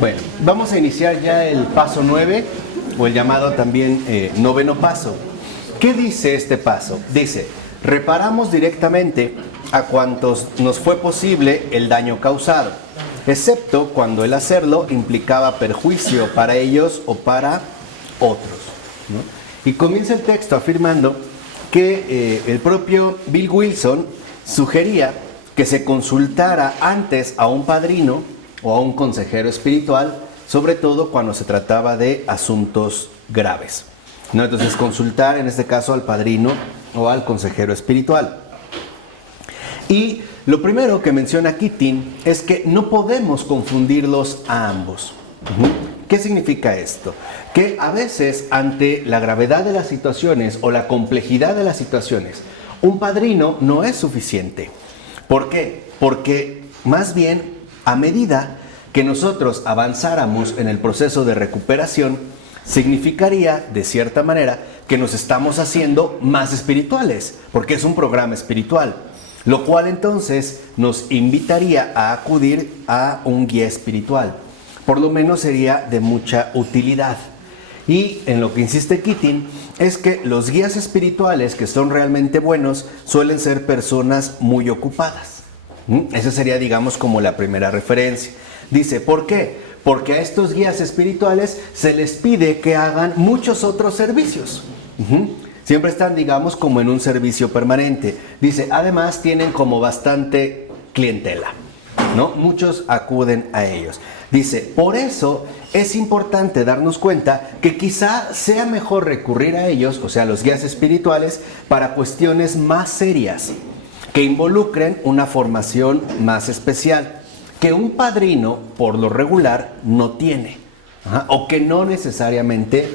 Bueno, vamos a iniciar ya el paso 9, o el llamado también noveno paso. ¿Qué dice este paso? Dice, reparamos directamente a cuantos nos fue posible el daño causado, excepto cuando el hacerlo implicaba perjuicio para ellos o para otros, ¿no? Y comienza el texto afirmando que el propio Bill Wilson sugería que se consultara antes a un padrino o a un consejero espiritual, sobre todo cuando se trataba de asuntos graves, ¿no? Entonces consultar en este caso al padrino o al consejero espiritual. Y lo primero que menciona Keating es que no podemos confundirlos a ambos. ¿Qué significa esto? Que a veces ante la gravedad de las situaciones o la complejidad de las situaciones, un padrino no es suficiente. ¿Por qué? Porque más bien a medida que nosotros avanzáramos en el proceso de recuperación, significaría de cierta manera que nos estamos haciendo más espirituales, porque es un programa espiritual, lo cual entonces nos invitaría a acudir a un guía espiritual. Por lo menos sería de mucha utilidad. Y en lo que insiste Keating es que los guías espirituales que son realmente buenos suelen ser personas muy ocupadas. Esa sería, digamos, como la primera referencia. Dice, ¿por qué? Porque a estos guías espirituales se les pide que hagan muchos otros servicios. Siempre están, digamos, como en un servicio permanente. Dice, además tienen como bastante clientela, ¿no? Muchos acuden a ellos. Dice, por eso es importante darnos cuenta que quizá sea mejor recurrir a ellos, o sea, los guías espirituales, para cuestiones más serias, que involucren una formación más especial, que un padrino, por lo regular, no tiene, o que no necesariamente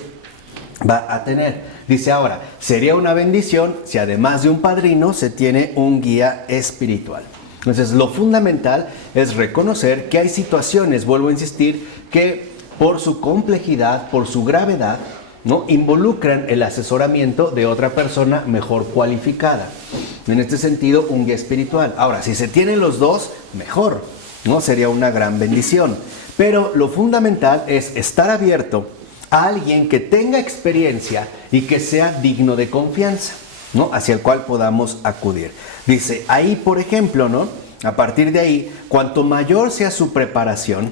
va a tener. Dice ahora, sería una bendición si además de un padrino se tiene un guía espiritual. Entonces, lo fundamental es reconocer que hay situaciones, vuelvo a insistir, que por su complejidad, por su gravedad, ¿no?, involucran el asesoramiento de otra persona mejor cualificada. En este sentido, un guía espiritual. Ahora, si se tienen los dos, mejor, ¿no? Sería una gran bendición. Pero lo fundamental es estar abierto a alguien que tenga experiencia y que sea digno de confianza, ¿no?, hacia el cual podamos acudir. Dice, ahí por ejemplo, ¿no?, a partir de ahí, cuanto mayor sea su preparación,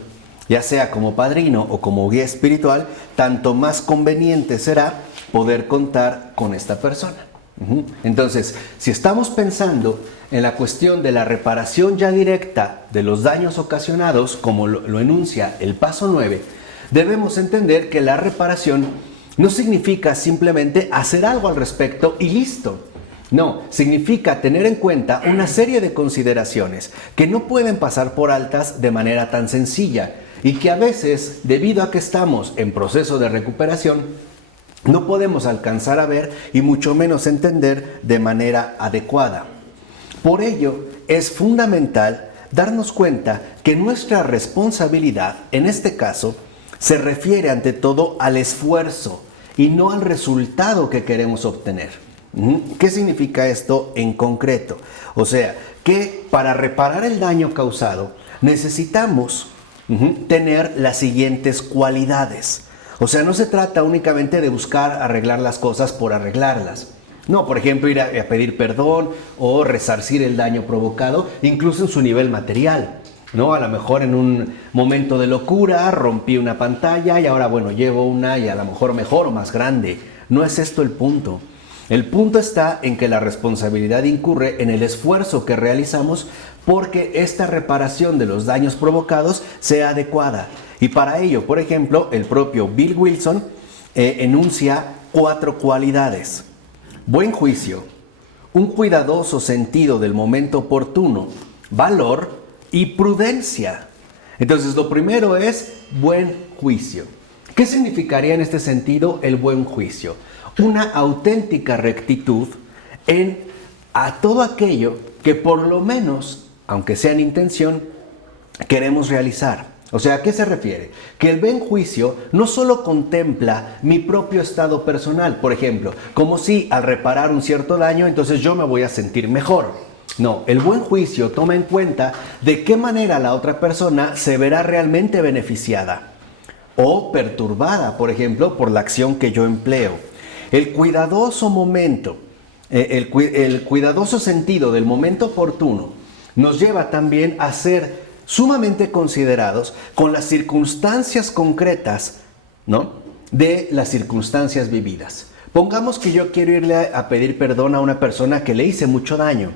ya sea como padrino o como guía espiritual, tanto más conveniente será poder contar con esta persona. Entonces, si estamos pensando en la cuestión de la reparación ya directa de los daños ocasionados, como lo enuncia el paso 9, debemos entender que la reparación no significa simplemente hacer algo al respecto y listo. No, significa tener en cuenta una serie de consideraciones que no pueden pasar por altas de manera tan sencilla y que a veces, debido a que estamos en proceso de recuperación, no podemos alcanzar a ver y mucho menos entender de manera adecuada. Por ello, es fundamental darnos cuenta que nuestra responsabilidad, en este caso, se refiere ante todo al esfuerzo y no al resultado que queremos obtener. ¿Qué significa esto en concreto? O sea, que para reparar el daño causado necesitamos tener las siguientes cualidades. O sea, no se trata únicamente de buscar arreglar las cosas por arreglarlas. No, por ejemplo, ir a pedir perdón o resarcir el daño provocado, incluso en su nivel material, ¿no? A lo mejor en un momento de locura rompí una pantalla y ahora, bueno, llevo una y a lo mejor mejor o más grande. No es esto el punto. El punto está en que la responsabilidad incurre en el esfuerzo que realizamos porque esta reparación de los daños provocados sea adecuada. Y para ello, por ejemplo, el propio Bill Wilson enuncia 4 cualidades: buen juicio, un cuidadoso sentido del momento oportuno, valor y prudencia. Entonces, lo primero es buen juicio. ¿Qué significaría en este sentido el buen juicio? Una auténtica rectitud a todo aquello que por lo menos, aunque sea en intención, queremos realizar. O sea, ¿a qué se refiere? Que el buen juicio no solo contempla mi propio estado personal, por ejemplo, como si al reparar un cierto daño, entonces yo me voy a sentir mejor. No, el buen juicio toma en cuenta de qué manera la otra persona se verá realmente beneficiada o perturbada, por ejemplo, por la acción que yo empleo. El cuidadoso momento, el cuidadoso sentido del momento oportuno nos lleva también a ser sumamente considerados con las circunstancias concretas, ¿no?, de las circunstancias vividas. Pongamos que yo quiero irle a pedir perdón a una persona que le hice mucho daño,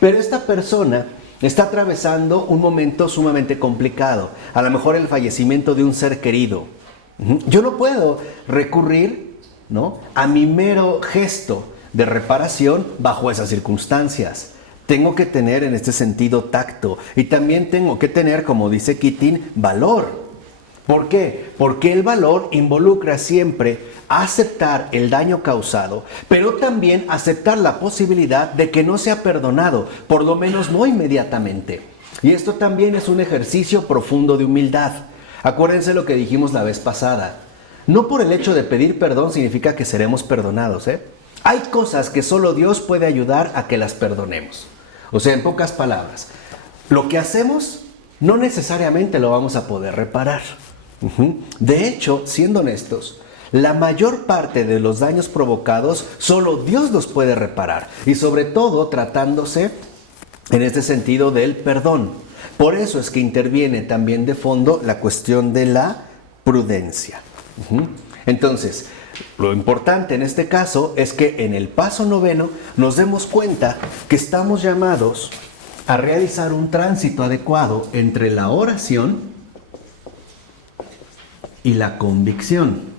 pero esta persona está atravesando un momento sumamente complicado, a lo mejor el fallecimiento de un ser querido. Yo no puedo recurrir, ¿no?, a mi mero gesto de reparación bajo esas circunstancias. Tengo que tener en este sentido tacto y también tengo que tener, como dice Keating, valor. ¿Por qué? Porque el valor involucra siempre aceptar el daño causado, pero también aceptar la posibilidad de que no sea perdonado, por lo menos no inmediatamente. Y esto también es un ejercicio profundo de humildad. Acuérdense lo que dijimos la vez pasada. No por el hecho de pedir perdón significa que seremos perdonados, ¿eh? Hay cosas que solo Dios puede ayudar a que las perdonemos. O sea, en pocas palabras, lo que hacemos no necesariamente lo vamos a poder reparar. De hecho, siendo honestos, la mayor parte de los daños provocados solo Dios los puede reparar. Y sobre todo tratándose en este sentido del perdón. Por eso es que interviene también de fondo la cuestión de la prudencia. Entonces, lo importante en este caso es que en el paso noveno nos demos cuenta que estamos llamados a realizar un tránsito adecuado entre la oración y la convicción.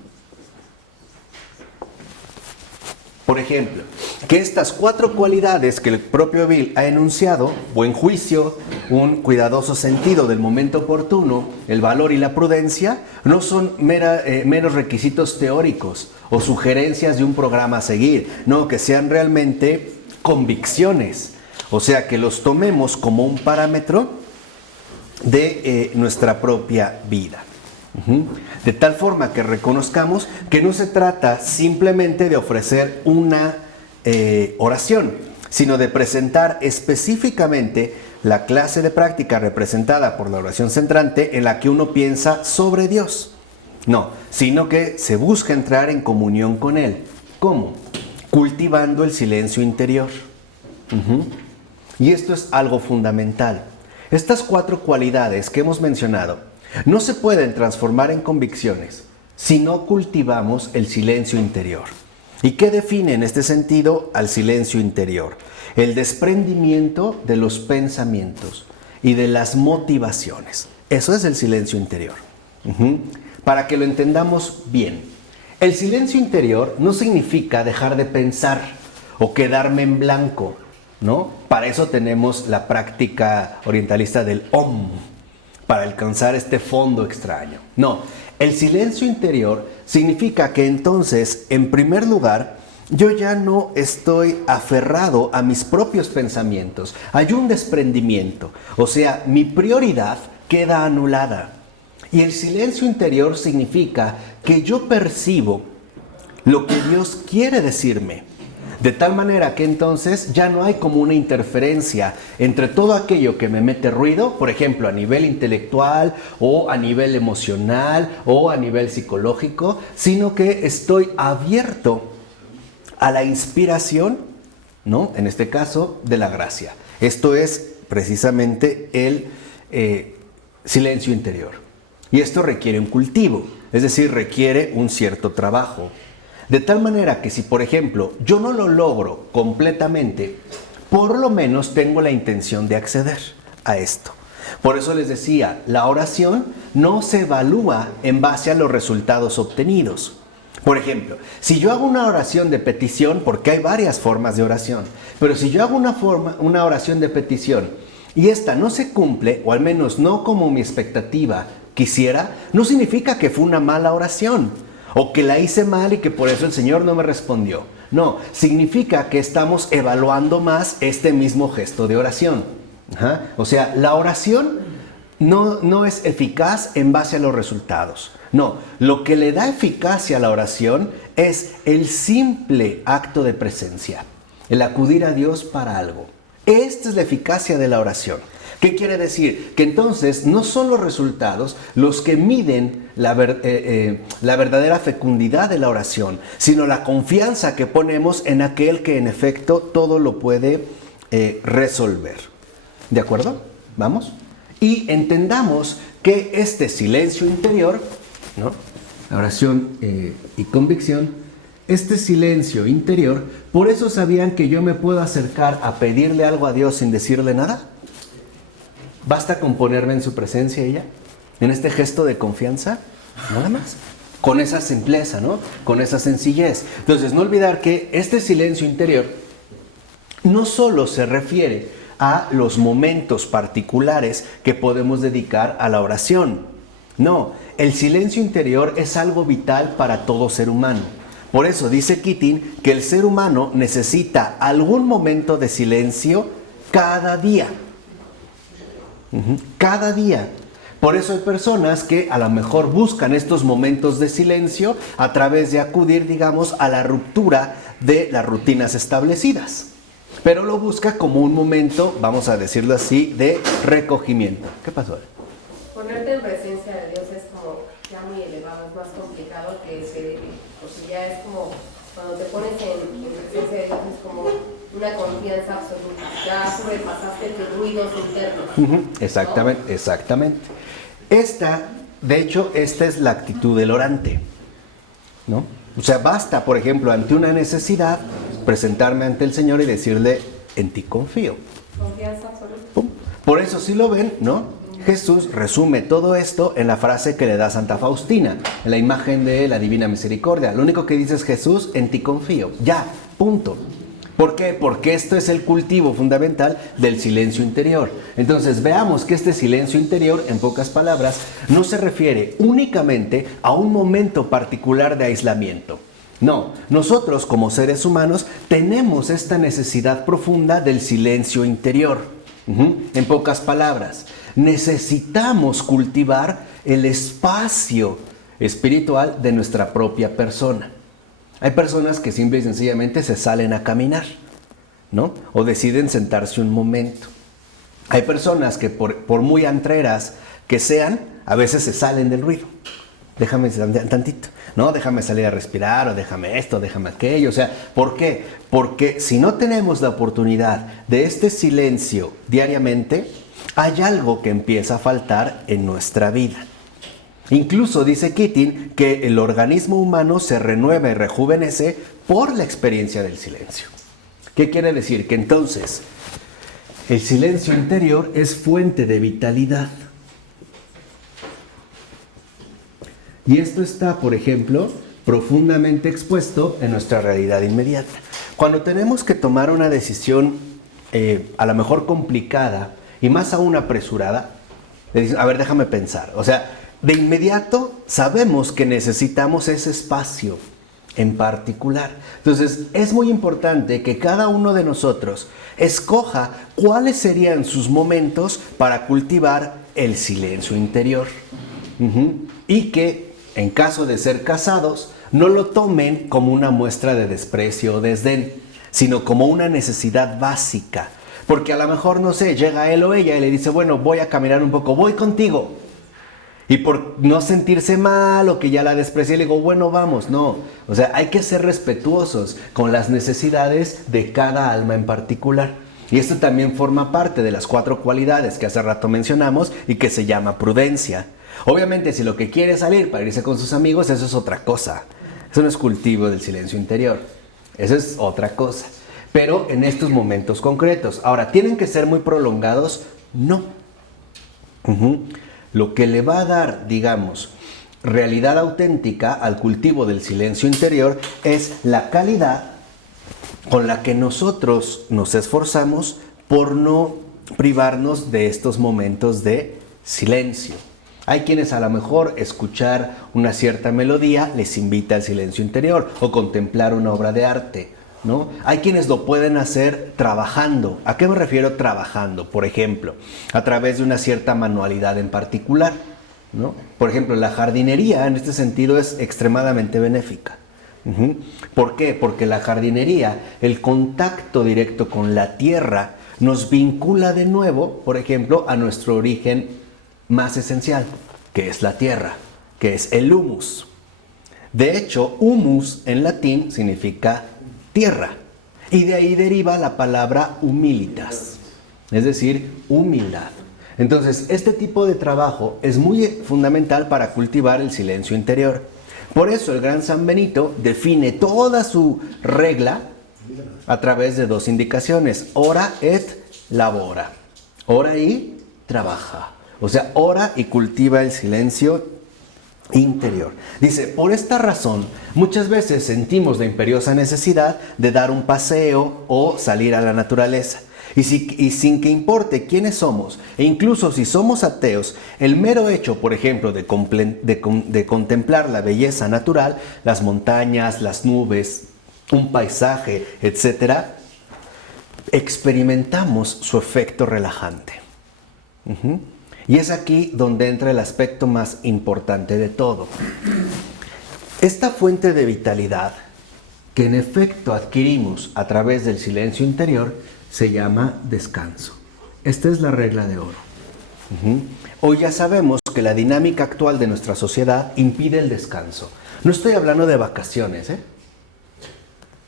Por ejemplo, que estas 4 cualidades que el propio Bill ha enunciado, buen juicio, un cuidadoso sentido del momento oportuno, el valor y la prudencia, no son meros requisitos teóricos o sugerencias de un programa a seguir, no, que sean realmente convicciones, o sea, que los tomemos como un parámetro de nuestra propia vida. De tal forma que reconozcamos que no se trata simplemente de ofrecer una oración, sino de presentar específicamente la clase de práctica representada por la oración centrante en la que uno piensa sobre Dios. No, sino que se busca entrar en comunión con Él. ¿Cómo? Cultivando el silencio interior. Y esto es algo fundamental. Estas 4 cualidades que hemos mencionado no se pueden transformar en convicciones si no cultivamos el silencio interior. ¿Y qué define en este sentido al silencio interior? El desprendimiento de los pensamientos y de las motivaciones. Eso es el silencio interior. Para que lo entendamos bien, el silencio interior no significa dejar de pensar o quedarme en blanco, ¿no? Para eso tenemos la práctica orientalista del Om, para alcanzar este fondo extraño. No, el silencio interior significa que entonces, en primer lugar, yo ya no estoy aferrado a mis propios pensamientos. Hay un desprendimiento, o sea, mi prioridad queda anulada. Y el silencio interior significa que yo percibo lo que Dios quiere decirme. De tal manera que entonces ya no hay como una interferencia entre todo aquello que me mete ruido, por ejemplo, a nivel intelectual o a nivel emocional o a nivel psicológico, sino que estoy abierto a la inspiración, ¿no? En este caso, de la gracia. Esto es precisamente el silencio interior. Y esto requiere un cultivo, es decir, requiere un cierto trabajo. De tal manera que si, por ejemplo, yo no lo logro completamente, por lo menos tengo la intención de acceder a esto. Por eso les decía, la oración no se evalúa en base a los resultados obtenidos. Por ejemplo, si yo hago una oración de petición, porque hay varias formas de oración, pero si yo hago una oración de petición y esta no se cumple, o al menos no como mi expectativa quisiera, no significa que fue una mala oración, o que la hice mal y que por eso el Señor no me respondió. No, significa que estamos evaluando más este mismo gesto de oración. O sea, la oración no es eficaz en base a los resultados. No, lo que le da eficacia a la oración es el simple acto de presencia, el acudir a Dios para algo. Esta es la eficacia de la oración. ¿Qué quiere decir? Que entonces no son los resultados los que miden la verdadera fecundidad de la oración, sino la confianza que ponemos en aquel que en efecto todo lo puede resolver. ¿De acuerdo? ¿Vamos? Y entendamos que este silencio interior, ¿no? La oración y convicción, este silencio interior, por eso sabían que yo me puedo acercar a pedirle algo a Dios sin decirle nada. Basta con ponerme en su presencia ella, en este gesto de confianza, nada más. Con esa simpleza, ¿no? Con esa sencillez. Entonces, no olvidar que este silencio interior no solo se refiere a los momentos particulares que podemos dedicar a la oración. No, el silencio interior es algo vital para todo ser humano. Por eso dice Keating que el ser humano necesita algún momento de silencio cada día. Cada día. Por eso hay personas que a lo mejor buscan estos momentos de silencio a través de acudir, digamos, a la ruptura de las rutinas establecidas. Pero lo busca como un momento, vamos a decirlo así, de recogimiento. ¿Qué pasó? Ponerte en presencia de Dios es como ya muy elevado, es más complicado porque ya es como cuando te pones en presencia de Dios es como una confianza absoluta, ya sobrepasaste tus ruidos internos. Exactamente, ¿no? Exactamente. De hecho, esta es la actitud del orante, ¿no? O sea, basta, por ejemplo, ante una necesidad, presentarme ante el Señor y decirle, en ti confío. Confianza absoluta. ¡Pum! Por eso, si lo ven, ¿no? Jesús resume todo esto en la frase que le da Santa Faustina, en la imagen de la Divina Misericordia. Lo único que dice es, Jesús, en ti confío. Ya, punto. ¿Por qué? Porque esto es el cultivo fundamental del silencio interior. Entonces veamos que este silencio interior, en pocas palabras, no se refiere únicamente a un momento particular de aislamiento. No, nosotros como seres humanos tenemos esta necesidad profunda del silencio interior. En pocas palabras, necesitamos cultivar el espacio espiritual de nuestra propia persona. Hay personas que simple y sencillamente se salen a caminar, ¿no? O deciden sentarse un momento. Hay personas que por muy antreras que sean, a veces se salen del ruido. Déjame tantito, ¿no? Déjame salir a respirar, o déjame esto, déjame aquello. O sea, ¿por qué? Porque si no tenemos la oportunidad de este silencio diariamente, hay algo que empieza a faltar en nuestra vida. Incluso dice Keating que el organismo humano se renueva y rejuvenece por la experiencia del silencio. ¿Qué quiere decir? Que entonces el silencio interior es fuente de vitalidad. Y esto está, por ejemplo, profundamente expuesto en nuestra realidad inmediata. Cuando tenemos que tomar una decisión a lo mejor complicada y más aún apresurada, le dicen, a ver, déjame pensar. O sea, de inmediato sabemos que necesitamos ese espacio en particular. Entonces, es muy importante que cada uno de nosotros escoja cuáles serían sus momentos para cultivar el silencio interior. Y que, en caso de ser casados, no lo tomen como una muestra de desprecio o desdén, sino como una necesidad básica. Porque a lo mejor, no sé, llega él o ella y le dice, bueno, voy a caminar un poco, voy contigo. Y por no sentirse mal o que ya la desprecie, le digo, bueno, vamos. No, o sea, hay que ser respetuosos con las necesidades de cada alma en particular. Y esto también forma parte de las 4 cualidades que hace rato mencionamos y que se llama prudencia. Obviamente, si lo que quiere es salir para irse con sus amigos, eso es otra cosa. Eso no es cultivo del silencio interior. Eso es otra cosa. Pero en estos momentos concretos. Ahora, ¿tienen que ser muy prolongados? No. Lo que le va a dar, digamos, realidad auténtica al cultivo del silencio interior es la calidad con la que nosotros nos esforzamos por no privarnos de estos momentos de silencio. Hay quienes a lo mejor escuchar una cierta melodía les invita al silencio interior o contemplar una obra de arte, ¿no? Hay quienes lo pueden hacer trabajando. ¿A qué me refiero trabajando? Por ejemplo, a través de una cierta manualidad en particular, ¿no? Por ejemplo, la jardinería en este sentido es extremadamente benéfica. ¿Por qué? Porque la jardinería, el contacto directo con la tierra, nos vincula de nuevo, por ejemplo, a nuestro origen más esencial, que es la tierra, que es el humus. De hecho, humus en latín significa tierra, y de ahí deriva la palabra humilitas, es decir, humildad. Entonces, este tipo de trabajo es muy fundamental para cultivar el silencio interior. Por eso el gran San Benito define toda su regla a través de dos indicaciones: ora et labora. Ora y trabaja. O sea, ora y cultiva el silencio interior. Dice, por esta razón, muchas veces sentimos la imperiosa necesidad de dar un paseo o salir a la naturaleza. Y sin que importe quiénes somos, e incluso si somos ateos, el mero hecho, por ejemplo, de contemplar la belleza natural, las montañas, las nubes, un paisaje, etc., experimentamos su efecto relajante. Y es aquí donde entra el aspecto más importante de todo. Esta fuente de vitalidad, que en efecto adquirimos a través del silencio interior, se llama descanso. Esta es la regla de oro. Hoy ya sabemos que la dinámica actual de nuestra sociedad impide el descanso. No estoy hablando de vacaciones,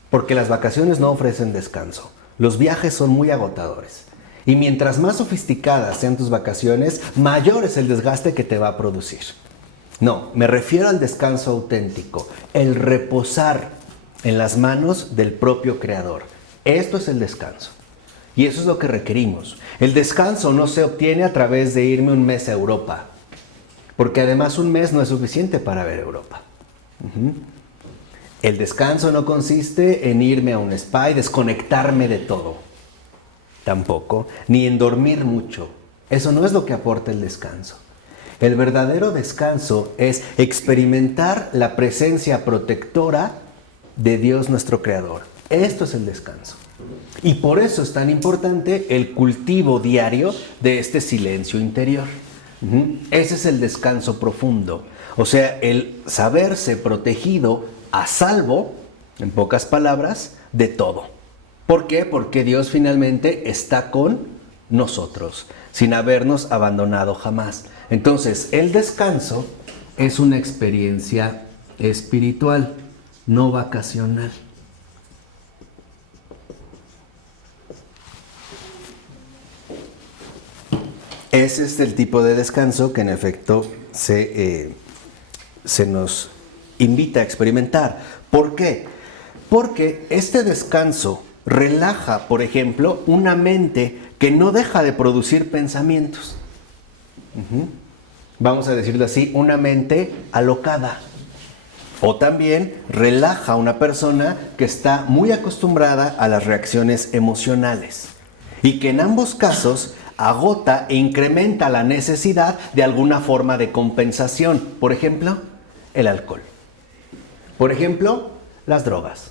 porque las vacaciones no ofrecen descanso. Los viajes son muy agotadores. Y mientras más sofisticadas sean tus vacaciones, mayor es el desgaste que te va a producir. No, me refiero al descanso auténtico, el reposar en las manos del propio Creador. Esto es el descanso. Y eso es lo que requerimos. El descanso no se obtiene a través de irme un mes a Europa, porque además un mes no es suficiente para ver Europa. El descanso no consiste en irme a un spa y desconectarme de todo. Tampoco, ni en dormir mucho. Eso no es lo que aporta el descanso. El verdadero descanso es experimentar la presencia protectora de Dios nuestro Creador. Esto es el descanso. Y por eso es tan importante el cultivo diario de este silencio interior. Ese es el descanso profundo. O sea, el saberse protegido, a salvo, en pocas palabras, de todo. ¿Por qué? Porque Dios finalmente está con nosotros, sin habernos abandonado jamás. Entonces, el descanso es una experiencia espiritual, no vacacional. Ese es el tipo de descanso que en efecto se nos invita a experimentar. ¿Por qué? Porque este descanso relaja, por ejemplo, una mente que no deja de producir pensamientos. Vamos a decirlo así, una mente alocada. O también relaja a una persona que está muy acostumbrada a las reacciones emocionales y que en ambos casos agota e incrementa la necesidad de alguna forma de compensación. Por ejemplo, el alcohol. Por ejemplo, las drogas.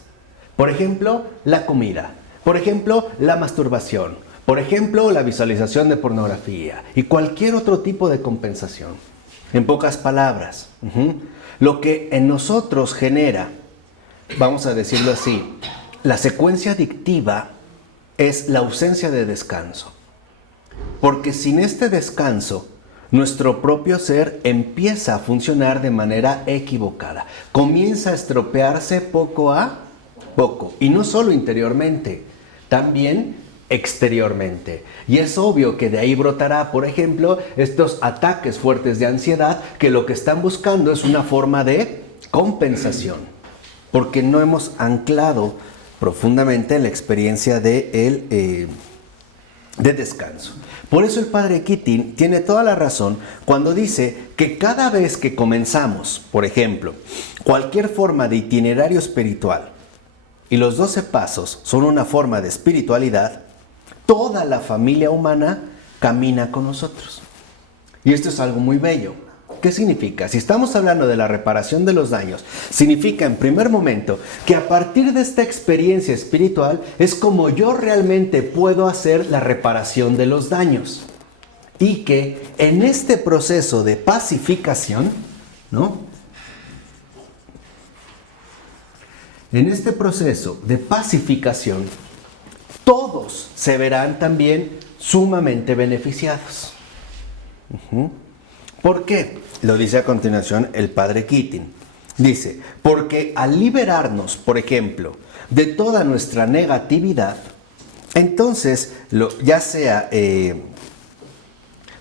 Por ejemplo, la comida. Por ejemplo, la masturbación. Por ejemplo, la visualización de pornografía y cualquier otro tipo de compensación. En pocas palabras, lo que en nosotros genera, vamos a decirlo así, la secuencia adictiva es la ausencia de descanso. Porque sin este descanso, nuestro propio ser empieza a funcionar de manera equivocada. Comienza a estropearse poco a poco. Y no solo interiormente, también exteriormente. Y es obvio que de ahí brotará, por ejemplo, estos ataques fuertes de ansiedad que lo que están buscando es una forma de compensación. Porque no hemos anclado profundamente en la experiencia de descanso. Por eso el padre Keating tiene toda la razón cuando dice que cada vez que comenzamos, por ejemplo, cualquier forma de itinerario espiritual, y los 12 pasos son una forma de espiritualidad, toda la familia humana camina con nosotros. Y esto es algo muy bello. ¿Qué significa? Si estamos hablando de la reparación de los daños, significa en primer momento que a partir de esta experiencia espiritual es como yo realmente puedo hacer la reparación de los daños. Y que en este proceso de pacificación, ¿no? En este proceso de pacificación, todos se verán también sumamente beneficiados. ¿Por qué? Lo dice a continuación el padre Keating. Dice, porque al liberarnos, por ejemplo, de toda nuestra negatividad, entonces, ya sea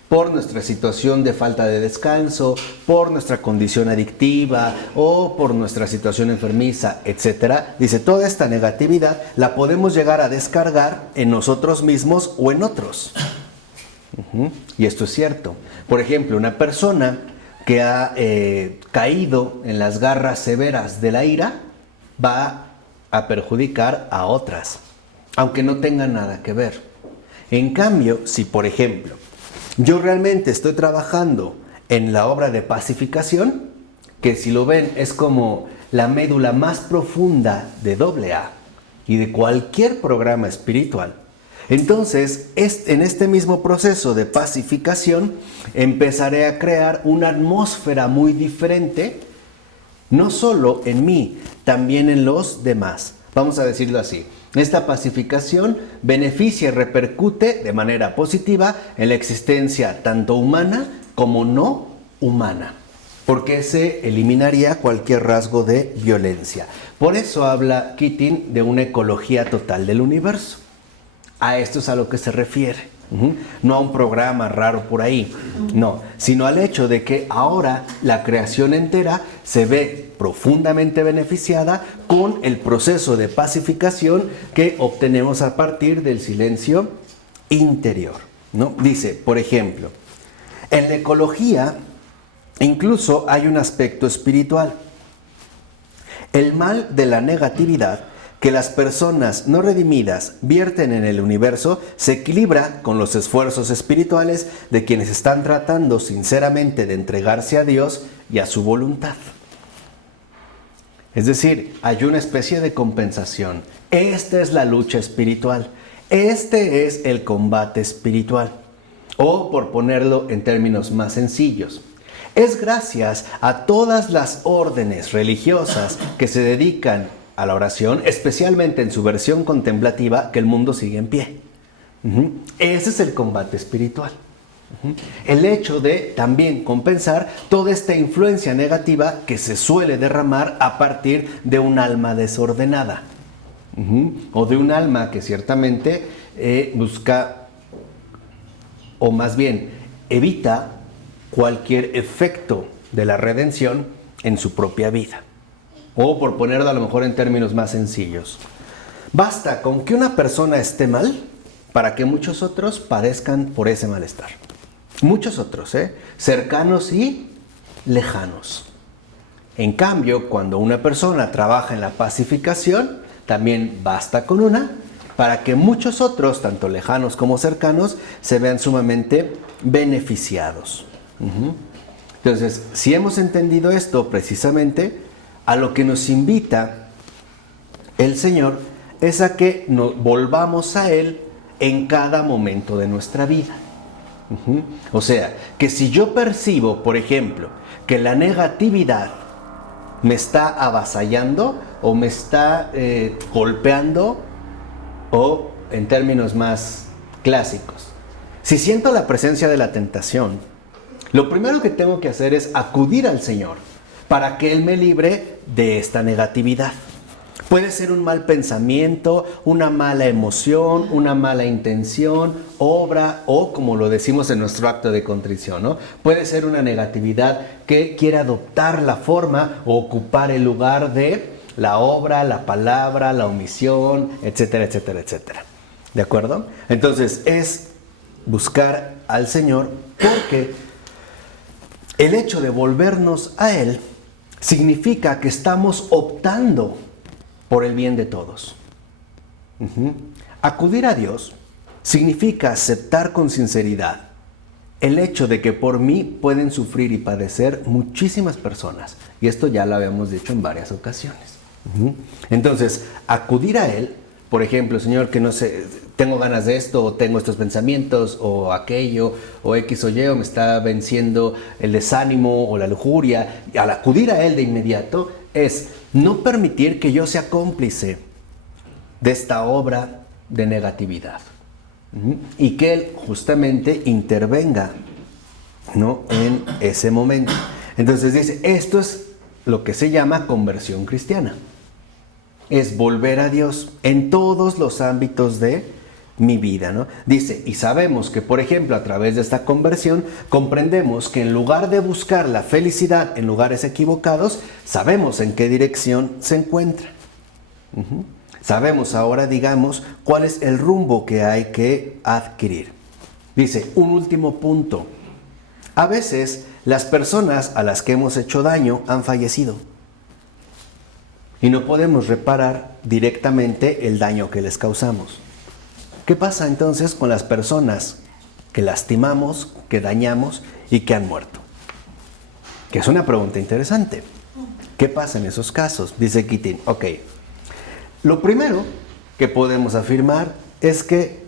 por nuestra situación de falta de descanso, por nuestra condición adictiva o por nuestra situación enfermiza, etcétera, dice, toda esta negatividad la podemos llegar a descargar en nosotros mismos o en otros. Y esto es cierto. Por ejemplo, una persona que ha caído en las garras severas de la ira va a perjudicar a otras, aunque no tenga nada que ver. En cambio, si por ejemplo yo realmente estoy trabajando en la obra de pacificación, que si lo ven es como la médula más profunda de AA y de cualquier programa espiritual, entonces en este mismo proceso de pacificación empezaré a crear una atmósfera muy diferente, no solo en mí, también en los demás. Vamos a decirlo así. Esta pacificación beneficia y repercute de manera positiva en la existencia tanto humana como no humana, porque se eliminaría cualquier rasgo de violencia. Por eso habla Keating de una ecología total del universo. A esto es a lo que se refiere. No a un programa raro por ahí, no, sino al hecho de que ahora la creación entera se ve profundamente beneficiada con el proceso de pacificación que obtenemos a partir del silencio interior, ¿no? Dice, por ejemplo, en la ecología incluso hay un aspecto espiritual. El mal de la negatividad que las personas no redimidas vierten en el universo se equilibra con los esfuerzos espirituales de quienes están tratando sinceramente de entregarse a Dios y a su voluntad. Es decir, hay una especie de compensación. Esta es la lucha espiritual. Este es el combate espiritual. O, por ponerlo en términos más sencillos, es gracias a todas las órdenes religiosas que se dedican a la oración, especialmente en su versión contemplativa, que el mundo sigue en pie. Ese es el combate espiritual. El hecho de también compensar toda esta influencia negativa que se suele derramar a partir de un alma desordenada. O de un alma que ciertamente busca, o más bien evita cualquier efecto de la redención en su propia vida. O por ponerlo a lo mejor en términos más sencillos, basta con que una persona esté mal para que muchos otros padezcan por ese malestar. Muchos otros, cercanos y lejanos. En cambio, cuando una persona trabaja en la pacificación, también basta con una para que muchos otros, tanto lejanos como cercanos, se vean sumamente beneficiados. Entonces, si hemos entendido esto precisamente, a lo que nos invita el Señor es a que nos volvamos a Él en cada momento de nuestra vida. O sea, que si yo percibo, por ejemplo, que la negatividad me está avasallando o me está golpeando, o en términos más clásicos, si siento la presencia de la tentación, lo primero que tengo que hacer es acudir al Señor para que Él me libre de esta negatividad. Puede ser un mal pensamiento, una mala emoción, una mala intención, obra o, como lo decimos en nuestro acto de contrición, ¿no? Puede ser una negatividad que quiere adoptar la forma o ocupar el lugar de la obra, la palabra, la omisión, etcétera, etcétera, etcétera. ¿De acuerdo? Entonces es buscar al Señor, porque el hecho de volvernos a Él significa que estamos optando por el bien de todos. Acudir a Dios significa aceptar con sinceridad el hecho de que por mí pueden sufrir y padecer muchísimas personas. Y esto ya lo habíamos dicho en varias ocasiones. Entonces, acudir a Él, por ejemplo, Señor, que no sé, tengo ganas de esto, o tengo estos pensamientos, o aquello, o X o Y, o me está venciendo el desánimo o la lujuria. Y al acudir a Él de inmediato es no permitir que yo sea cómplice de esta obra de negatividad. Y que Él justamente intervenga, ¿no?, en ese momento. Entonces dice, esto es lo que se llama conversión cristiana. Es volver a Dios en todos los ámbitos de mi vida, ¿no? Dice, y sabemos que, por ejemplo, a través de esta conversión, comprendemos que en lugar de buscar la felicidad en lugares equivocados, sabemos en qué dirección se encuentra. Sabemos ahora, digamos, cuál es el rumbo que hay que adquirir. Dice, un último punto. A veces, las personas a las que hemos hecho daño han fallecido. Y no podemos reparar directamente el daño que les causamos. ¿Qué pasa entonces con las personas que lastimamos, que dañamos y que han muerto? Que es una pregunta interesante. ¿Qué pasa en esos casos? Dice Keating, ok. Lo primero que podemos afirmar es que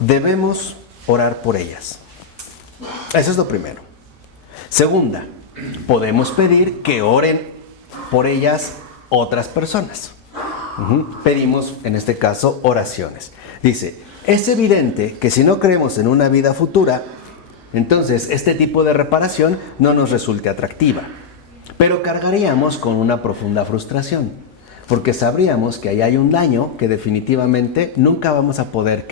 debemos orar por ellas. Eso es lo primero. Segunda, podemos pedir que oren por ellas otras personas. Pedimos, en este caso, oraciones. Dice, es evidente que si no creemos en una vida futura, entonces este tipo de reparación no nos resulte atractiva. Pero cargaríamos con una profunda frustración, porque sabríamos que ahí hay un daño que definitivamente nunca vamos a poder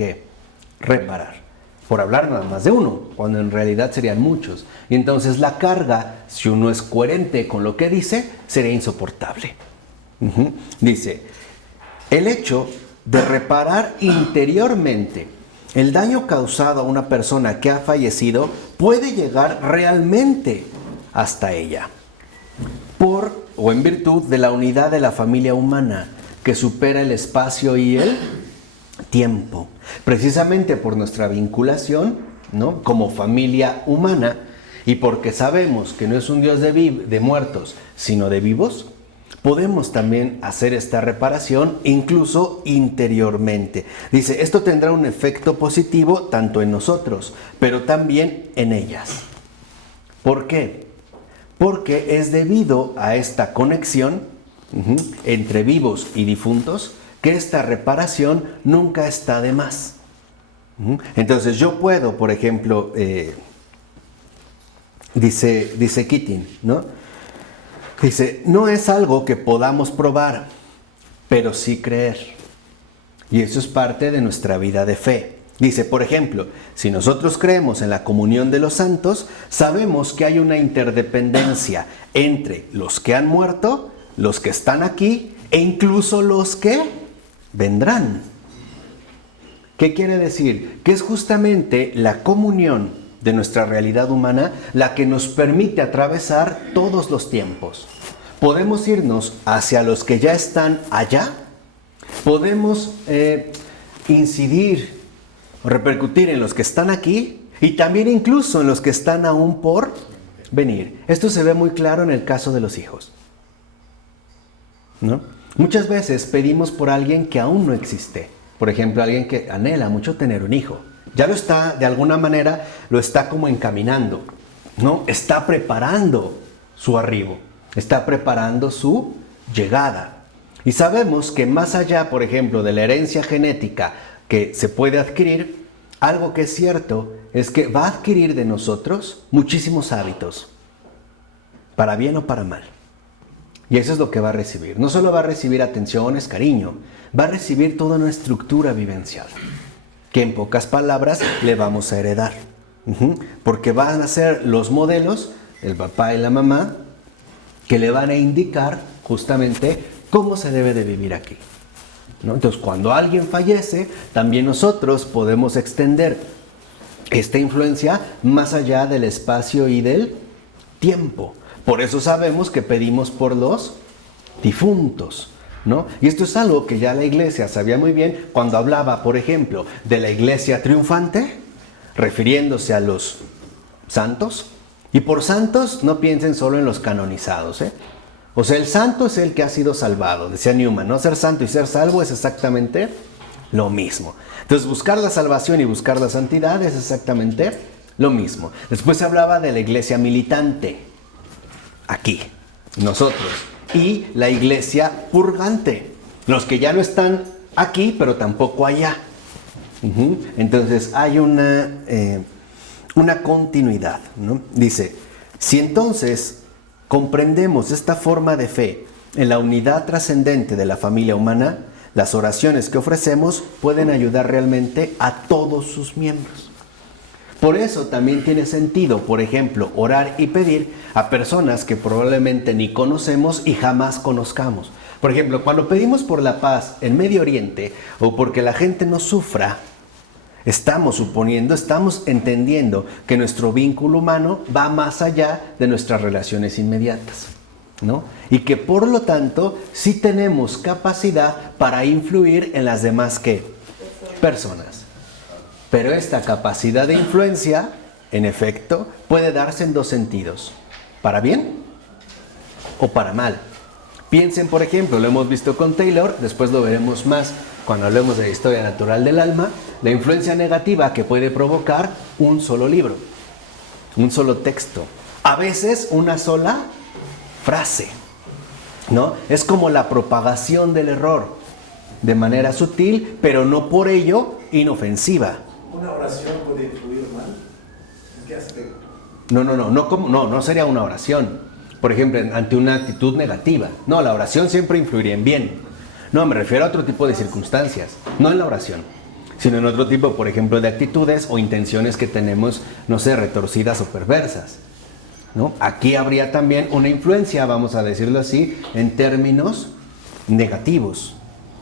reparar. Por hablar nada más de uno, cuando en realidad serían muchos. Y entonces la carga, si uno es coherente con lo que dice, sería insoportable. Dice, el hecho de reparar interiormente el daño causado a una persona que ha fallecido puede llegar realmente hasta ella, por o en virtud de la unidad de la familia humana que supera el espacio y el tiempo, precisamente por nuestra vinculación, ¿no?, como familia humana, y porque sabemos que no es un Dios de muertos, sino de vivos. Podemos también hacer esta reparación incluso interiormente. Dice, esto tendrá un efecto positivo tanto en nosotros, pero también en ellas. ¿Por qué? Porque es debido a esta conexión entre vivos y difuntos que esta reparación nunca está de más. Entonces yo puedo, por ejemplo, dice Keating, ¿no? Dice, no es algo que podamos probar, pero sí creer. Y eso es parte de nuestra vida de fe. Dice, por ejemplo, si nosotros creemos en la comunión de los santos, sabemos que hay una interdependencia entre los que han muerto, los que están aquí e incluso los que vendrán. ¿Qué quiere decir? Que es justamente la comunión de nuestra realidad humana la que nos permite atravesar todos los tiempos. Podemos irnos hacia los que ya están allá, podemos incidir o repercutir en los que están aquí y también incluso en los que están aún por venir. Esto se ve muy claro en el caso de los hijos, ¿no? Muchas veces pedimos por alguien que aún no existe. Por ejemplo, alguien que anhela mucho tener un hijo. Ya lo está, de alguna manera, lo está como encaminando, ¿no? Está preparando su arribo, está preparando su llegada. Y sabemos que más allá, por ejemplo, de la herencia genética que se puede adquirir, algo que es cierto es que va a adquirir de nosotros muchísimos hábitos, para bien o para mal. Y eso es lo que va a recibir. No solo va a recibir atenciones, cariño, va a recibir toda una estructura vivencial, que en pocas palabras le vamos a heredar. Porque van a ser los modelos, el papá y la mamá, que le van a indicar justamente cómo se debe de vivir aquí, ¿no? Entonces, cuando alguien fallece, también nosotros podemos extender esta influencia más allá del espacio y del tiempo. Por eso sabemos que pedimos por los difuntos, ¿no? Y esto es algo que ya la iglesia sabía muy bien cuando hablaba, por ejemplo, de la iglesia triunfante, refiriéndose a los santos. Y por santos no piensen solo en los canonizados, ¿eh? O sea, el santo es el que ha sido salvado, decía Newman, ¿no? Ser santo y ser salvo es exactamente lo mismo. Entonces, buscar la salvación y buscar la santidad es exactamente lo mismo. Después se hablaba de la iglesia militante, aquí, nosotros, y la iglesia purgante, los que ya no están aquí, pero tampoco allá. Entonces hay una continuidad, ¿no? Dice, si entonces comprendemos esta forma de fe en la unidad trascendente de la familia humana, las oraciones que ofrecemos pueden ayudar realmente a todos sus miembros. Por eso también tiene sentido, por ejemplo, orar y pedir a personas que probablemente ni conocemos y jamás conozcamos. Por ejemplo, cuando pedimos por la paz en Medio Oriente o porque la gente no sufra, estamos entendiendo que nuestro vínculo humano va más allá de nuestras relaciones inmediatas, ¿no? Y que por lo tanto sí tenemos capacidad para influir en las demás personas. Pero esta capacidad de influencia, en efecto, puede darse en dos sentidos: para bien o para mal. Piensen, por ejemplo, lo hemos visto con Taylor, después lo veremos más cuando hablemos de la historia natural del alma, la influencia negativa que puede provocar un solo libro, un solo texto, a veces una sola frase, ¿no? Es como la propagación del error, de manera sutil, pero no por ello inofensiva. ¿Una oración puede influir mal? ¿En qué aspecto? No sería una oración. Por ejemplo, ante una actitud negativa. No, la oración siempre influiría en bien. No, me refiero a otro tipo de circunstancias. No en la oración, sino en otro tipo, por ejemplo, de actitudes o intenciones que tenemos, no sé, retorcidas o perversas, ¿no? Aquí habría también una influencia, vamos a decirlo así, en términos negativos.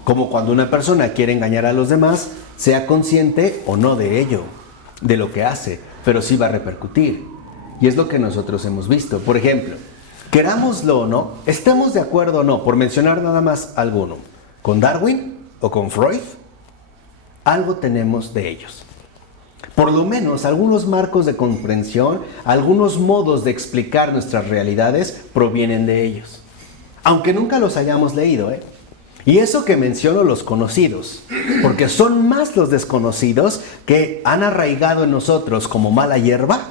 Como cuando una persona quiere engañar a los demás, sea consciente o no de ello, de lo que hace, pero sí va a repercutir. Y es lo que nosotros hemos visto. Por ejemplo, querámoslo o no, estemos de acuerdo o no, por mencionar nada más alguno, con Darwin o con Freud, algo tenemos de ellos. Por lo menos algunos marcos de comprensión, algunos modos de explicar nuestras realidades provienen de ellos. Aunque nunca los hayamos leído, ¿eh? Y eso que menciono los conocidos, porque son más los desconocidos que han arraigado en nosotros como mala hierba,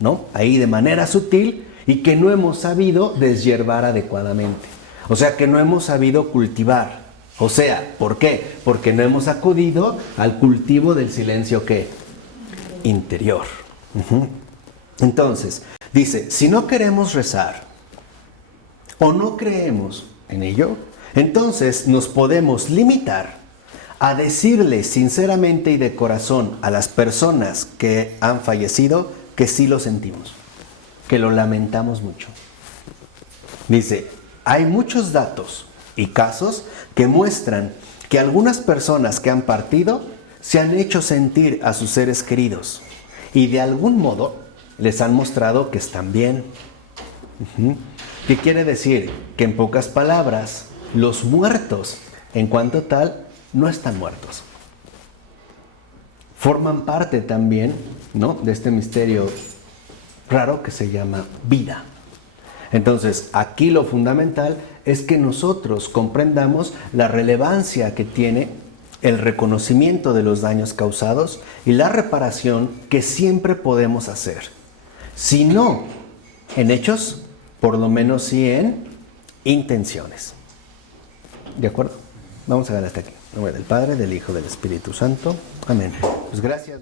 ¿no? Ahí de manera sutil, y que no hemos sabido deshiervar adecuadamente. O sea, que no hemos sabido cultivar. O sea, ¿por qué? Porque no hemos acudido al cultivo del silencio ¿qué? Interior. Entonces, dice, si no queremos rezar o no creemos en ello, entonces nos podemos limitar a decirle sinceramente y de corazón a las personas que han fallecido que sí lo sentimos, que lo lamentamos mucho. Dice, hay muchos datos y casos que muestran que algunas personas que han partido se han hecho sentir a sus seres queridos y de algún modo les han mostrado que están bien. ¿Qué quiere decir? Que en pocas palabras, los muertos, en cuanto tal, no están muertos. Forman parte también, ¿no?, de este misterio raro que se llama vida. Entonces, aquí lo fundamental es que nosotros comprendamos la relevancia que tiene el reconocimiento de los daños causados y la reparación que siempre podemos hacer. Si no en hechos, por lo menos sí en intenciones. ¿De acuerdo? Vamos a ver hasta aquí. En nombre del Padre, del Hijo, del Espíritu Santo. Amén. Pues gracias.